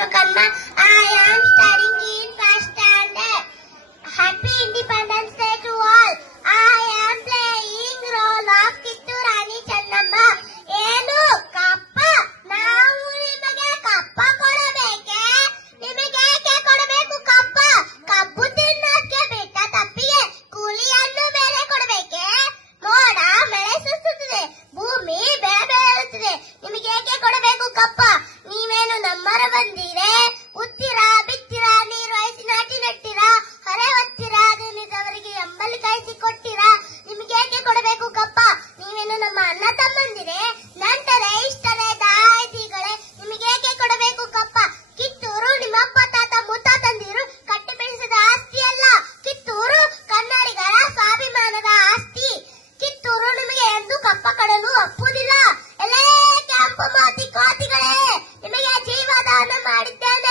Vishwakarma. I am studying in first standard. Happy Independence Day to all. I am playing role of Kittu Rani Channamma. ಏನು ಕಪ್ಪ? ನಾವು ನಿಮಗೆ ಕಪ್ಪ ಕೊಡಬೇಕೆ? ನಿಮಗೆ ಏಕೆ ಕೊಡಬೇಕು ಕಪ್ಪ? ಕಬ್ಬು ತಿನ್ನೋಕೆ ಬಿಟ್ಟ ತಪ್ಪಿಗೆ ಕೂಲಿಯನ್ನು ಬೇರೆ ಕೊಡಬೇಕೆ? ಮೋಡ ಮಳೆ ಸುರಿಸುತ್ತದೆ, ಭೂಮಿ ಬೇರೆ ಇರುತ್ತದೆ. ನಿಮಗೆ ಏಕೆ ಕೊಡಬೇಕು ಕಪ್ಪ? ನೀವೇನು ನಮ್ಮರ ಬಂದಿರೆ? ಉತ್ತೀರಾ, ಬಿತ್ತೀರಾ, ನೀರು ಹಾಯಿಸಿ ನಾಟಿ ನಟ್ಟಿರಾ, ಹೊರೆ ಹೊತ್ತೀರಾ, ನಿಲ್ಲಿದವರಿಗೆ ಎಂಬಲ್ಲಿ ಕಾಯಿಸಿ ಕೊಟ್ಟಿರಾ? ನಿಮಗೆ ಏಕೆ ಕೊಡಬೇಕು ಕಪ್ಪ? ನೀವೇನು ನಮ್ಮ ಅಣ್ಣ ತಮ್ಮಂದಿರೆ? ನಂಟರೆ, ಇಷ್ಟರೆ, ದಾಯಿತಿಗಳೇ, ನಿಮಗೆ ಏಕೆ ಕೊಡಬೇಕು ಕಪ್ಪ? ಕಿತ್ತೂರು ನಿಮ್ಮ ಅಪ್ಪ ತಾತ ಮುತ್ತಾತಂದಿರು ಕಟ್ಟಿ ಬೆಳೆಸಿದ ಆಸ್ತಿ ಅಲ್ಲ. ಕಿತ್ತೂರು ಕನ್ನಡಿಗರ ಸ್ವಾಭಿಮಾನದ ಆಸ್ತಿ. ಕಿತ್ತೂರು ನಿಮಗೆ ಎಂದು ಕಪ್ಪ ಕೊಡಲು ಒಪ್ಪುವುದಿಲ್ಲ. ಎಲ್ಲೇ ಕೆಂಪು ಮಾತಿ ಕೋತಿಗಳೇ, ನಿಮಗೆ ಜೀವದಾನ ಮಾಡಿದ್ದೇನೆ.